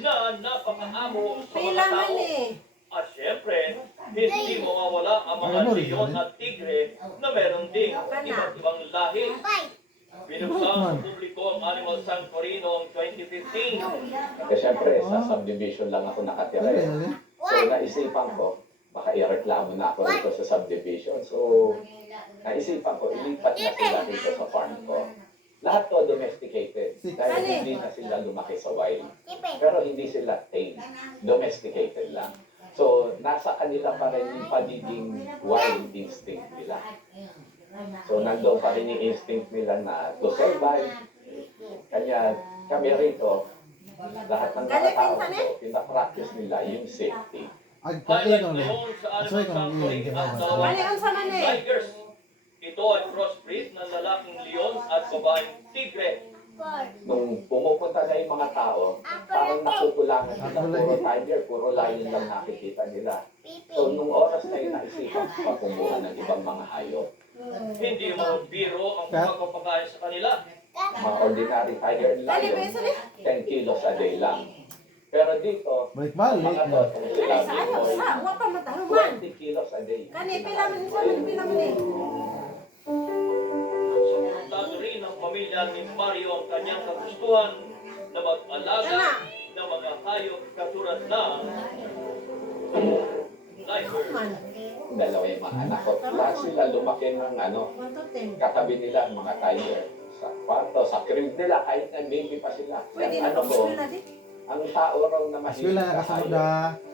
na napakaamo sa mga Pila tao. man eh. At syempre, hindi mawawala ang mga leon at tigre na meron ding iba't ibang lahi. Binuksan sa publiko ang Animal Sanctuary noong 2015. Kasi syempre, sa subdivision lang ako nakatira. So naisipan ko, baka ireklamo na ako dito sa subdivision. So naisipan ko, ilipat na sila dito sa farm ko. Lahat to domesticated. Dahil hindi na sila lumaki sa wild. Pero hindi sila tame. Domesticated lang. So nasa kanila pa rin yung pagiging wild instinct nila. So nandoon pa rin yung instinct nila na to survive. Kanya kami rito, lahat ng tao, so pinapractice nila yung safety. Highlight noon sa Animal Sanctuary ang dalawang tigers. Ito ay crossbreed ng lalaking leon at babaeng tigre. Nung pumupunta na yung mga tao, parang nakukulangan sila, puro tiger, puro lion lang nakikita nila. So nung oras na yun, naisipan ko pa kumuha ng ibang mga hayop. Hindi mga biro ang pagpapakain sa kanila. Mga ordinary tiger and lion, 10 kilos a day lang. Pero dito, Balik-balik. mga to, sila bimoy, Wa pa matahuman. 20 kilos a day. Kani pila man sa man pila man eh. Suportado rin ng pamilya ni Mario ang kanyang kagustuhan na mag-alaga ng mga hayop katulad na liver. Dalawa yung mga anak ko. Lahat sila lumaki ng katabi nila, mga tiger. Sa kwarto, sa crib nila, kahit na baby pa sila. Pwede Ang na ano ko, pag-school na di. ang tao raw na mahilig Eskwela na sa kasunod hayop, na.